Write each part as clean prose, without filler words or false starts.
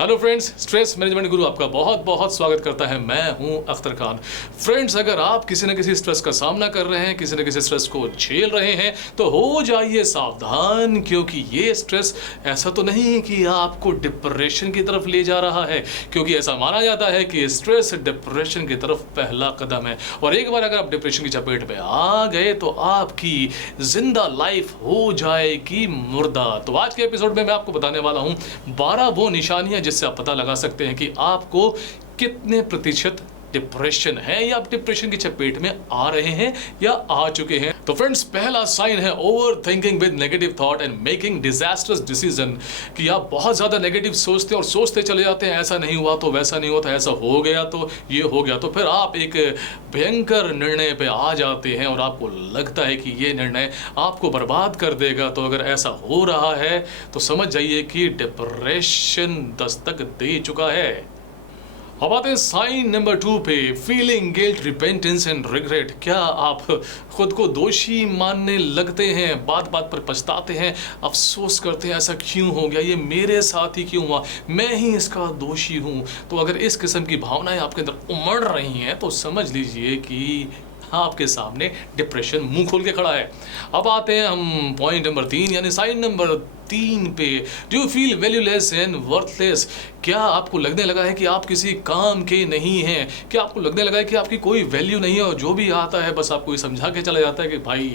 Hello friends, stress management गुरु आपका बहुत बहुत स्वागत करता है। मैं हूं अख्तर खान। फ्रेंड्स, अगर आप किसी न किसी स्ट्रेस का सामना कर रहे हैं, किसी न किसी स्ट्रेस को झेल रहे हैं, तो हो जाइए सावधान, क्योंकि ये स्ट्रेस ऐसा तो नहीं कि आपको डिप्रेशन की तरफ ले जा रहा है। क्योंकि ऐसा माना जाता है कि स्ट्रेस डिप्रेशन की तरफ पहला कदम है, और एक बार अगर आप डिप्रेशन की चपेट में आ गए तो आपकी जिंदा लाइफ हो जाएगी मुर्दा। तो आज के एपिसोड में मैं आपको बताने वाला हूं 12 वो निशानियां जिससे आप पता लगा सकते हैं कि आपको कितने प्रतिशत डिप्रेशन है, या आप डिप्रेशन की चपेट में आ रहे हैं या आ चुके हैं। तो फ्रेंड्स, पहला साइन है over thinking with negative thought and making disasters decision. कि आप बहुत ज्यादा नेगेटिव सोचते और सोचते चले जाते हैं, ऐसा नहीं हुआ तो वैसा नहीं होता, ऐसा हो गया तो ये हो गया, तो फिर आप एक भयंकर निर्णय पे आ जाते हैं और आपको लगता है कि ये निर्णय आपको बर्बाद कर देगा। तो अगर ऐसा हो रहा है तो समझ जाइए कि डिप्रेशन दस्तक दे चुका है। अब आते हैं साइन नंबर 2 पे, feeling guilt, repentance and regret. क्या आप खुद को दोषी मानने लगते हैं, बात बात पर पछताते हैं, अफसोस करते हैं ऐसा क्यों हो गया, ये मेरे साथ ही क्यों हुआ, मैं ही इसका दोषी हूँ। तो अगर इस किस्म की भावनाएं आपके अंदर उमड़ रही हैं तो समझ लीजिए कि आपके सामने डिप्रेशन मुंह खोल के खड़ा है। अब आते हैं हम पॉइंट नंबर 3 यानी साइन नंबर 3 पे, do you feel valueless and worthless. क्या आपको लगने लगा है कि आप किसी काम के नहीं हैं? क्या आपको लगने लगा है कि आपकी कोई वैल्यू नहीं है और जो भी आता है बस आपको ये समझा के चला जाता है कि भाई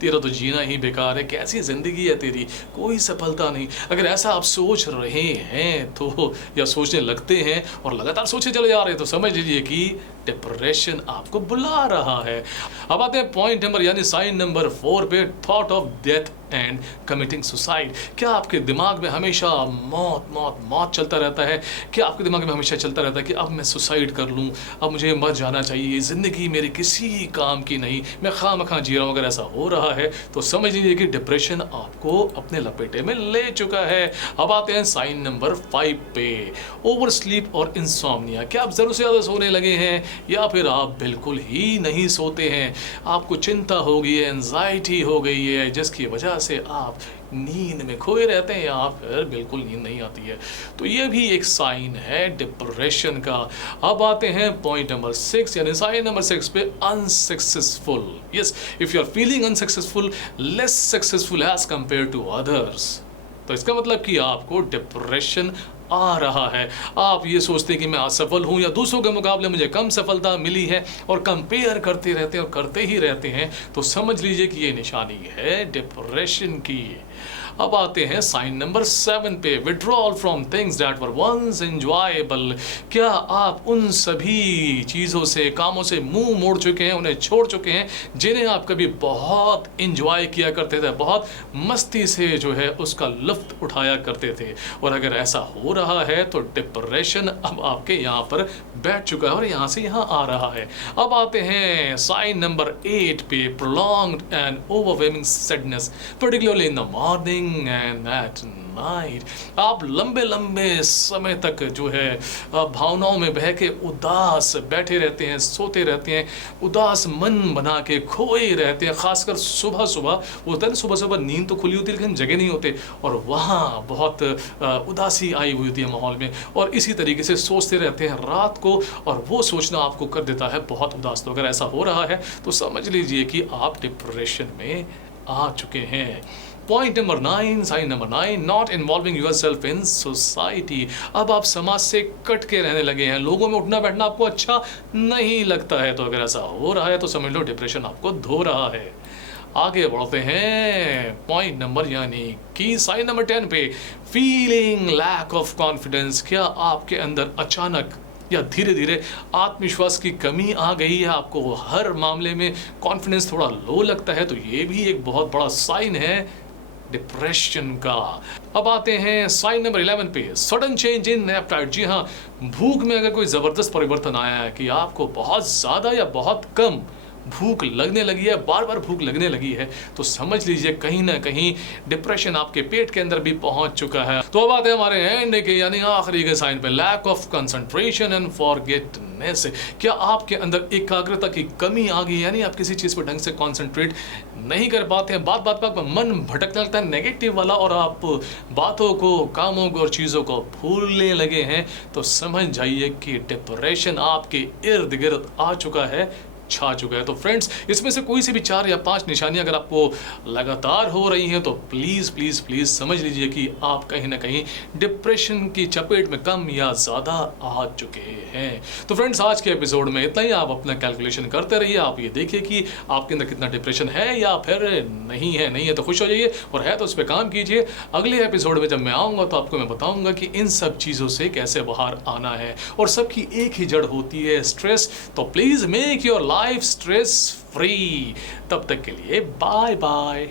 तेरा तो जीना ही बेकार है, कैसी ज़िंदगी है तेरी, कोई सफलता नहीं। अगर ऐसा आप सोच रहे हैं तो, या सोचने लगते हैं और लगातार सोचे चले जा रहे हैं, तो समझ लीजिए कि डिप्रेशन आपको बुला रहा है। अब आते हैं पॉइंट नंबर यानी साइन नंबर 4 पे, thought of death and committing suicide. क्या आपके दिमाग में हमेशा मौत मौत मौत चलता रहता है? क्या आपके दिमाग में हमेशा चलता रहता है कि अब मैं सुसाइड कर लूँ, अब मुझे मर जाना चाहिए, ज़िंदगी मेरी किसी काम की नहीं, मैं खामखा जी रहा हूँ? अगर ऐसा हो रहा है तो समझ लीजिए कि डिप्रेशन आपको अपने लपेटे में ले चुका है। अब आते हैं साइन नंबर 5 पे, ओवर स्लीप और इंसोम्निया। क्या आप ज़रूर से ज़्यादा सोने लगे हैं, या फिर आप बिल्कुल ही नहीं सोते हैं? आपको चिंता हो गई है, एंजाइटी हो गई है, जिसकी वजह से आप नींद में खोए रहते हैं, या फिर बिल्कुल नींद नहीं आती है। तो ये भी एक साइन है डिप्रेशन का। अब आते हैं पॉइंट नंबर 6 यानी साइन नंबर 6 पे, unsuccessful. Yes, if you are feeling unsuccessful, less successful as compare to others, तो इसका मतलब कि आपको डिप्रेशन आ रहा है। आप ये सोचते हैं कि मैं असफल हूँ, या दूसरों के मुकाबले मुझे कम सफलता मिली है, और कंपेयर करते रहते हैं और करते ही रहते हैं, तो समझ लीजिए कि ये निशानी है डिप्रेशन की। अब आते हैं साइन नंबर 7 पे, withdrawal from things that were once enjoyable. क्या आप उन सभी चीज़ों से, कामों से मुंह मोड़ चुके हैं, उन्हें छोड़ चुके हैं जिन्हें आप कभी बहुत इंजॉय किया करते थे, बहुत मस्ती से जो है उसका लुत्फ उठाया करते थे? और अगर ऐसा हो रहा है तो डिप्रेशन अब आपके यहाँ पर बैठ चुका है और यहाँ से यहाँ आ रहा है। अब आते हैं साइन नंबर 8 पे, prolonged and overwhelming sadness, particularly in the morning and at night। आप लंबे लंबे समय तक जो है भावनाओं में बह के उदास बैठे रहते हैं, सोते रहते हैं, उदास मन बना के खोए रहते हैं। खासकर सुबह सुबह होता है ना, सुबह सुबह नींद तो खुली होती है लेकिन जगह नहीं होते, और वहाँ बहुत उदासी आई हुई होती है माहौल में, और इसी तरीके से सोचते रहते हैं रात को, और वो सोचना आपको कर देता है बहुत उदास। तो अगर ऐसा हो रहा है तो समझ लीजिए कि आप डिप्रेशन में आ चुके हैं। Point number 9, sign number 9, not involving yourself in society. अब आप समाज से कट के रहने लगे हैं, लोगों में उठना बैठना आपको अच्छा नहीं लगता है। तो अगर ऐसा हो रहा है तो समझ लो डिप्रेशन आपको धो रहा है। आगे बढ़ते हैं पॉइंट नंबर यानी कि साइन नंबर 10 पे, फीलिंग लैक ऑफ कॉन्फिडेंस। क्या आपके अंदर अचानक या धीरे धीरे आत्मविश्वास की कमी आ गई है, आपको हर मामले में कॉन्फिडेंस थोड़ा लो लगता है? तो ये भी एक बहुत बड़ा साइन है डिप्रेशन का। अब आते हैं साइन नंबर 11 पे, सडन चेंज इन एपेटाइट। जी हाँ, भूख में अगर कोई ज़बरदस्त परिवर्तन आया है कि आपको बहुत ज़्यादा या बहुत कम भूख लगने लगी है, बार बार भूख लगने लगी है, तो समझ लीजिए कहीं ना कहीं डिप्रेशन आपके पेट के अंदर भी पहुंच चुका है। तो अब आते हैं हमारे एंड के यानी आखिरी के साइन पे, लैक ऑफ कंसंट्रेशन एंड फॉरगेटनेस। क्या आपके अंदर एकाग्रता की कमी आ गई, यानी आप किसी चीज़ पर ढंग से कॉन्सेंट्रेट नहीं कर पाते हैं, बात बात पर मन भटकने लगता है नेगेटिव वाला, और आप बातों को, कामों को और चीज़ों को भूलने लगे हैं, तो समझ जाइए कि डिप्रेशन आपके इर्द गिर्द आ चुका है, छा चुका है। तो फ्रेंड्स, इसमें से कोई सी भी 4 या 5 निशानियां अगर आपको लगातार हो रही हैं, तो प्लीज़ प्लीज़ प्लीज़ समझ लीजिए कि आप कहीं ना कहीं डिप्रेशन की चपेट में कम या ज़्यादा आ चुके हैं। तो फ्रेंड्स, आज के एपिसोड में इतना ही। आप अपना कैलकुलेशन करते रहिए, आप ये देखिए कि आपके अंदर कितना डिप्रेशन है या फिर नहीं है। नहीं है तो खुश हो जाइए, और है तो उस पर काम कीजिए। अगले एपिसोड में जब मैं आऊँगा तो आपको मैं बताऊँगा कि इन सब चीज़ों से कैसे बाहर आना है, और सबकी एक ही जड़ होती है, स्ट्रेस। तो please make your life stress free. तब तक के लिए बाय बाय।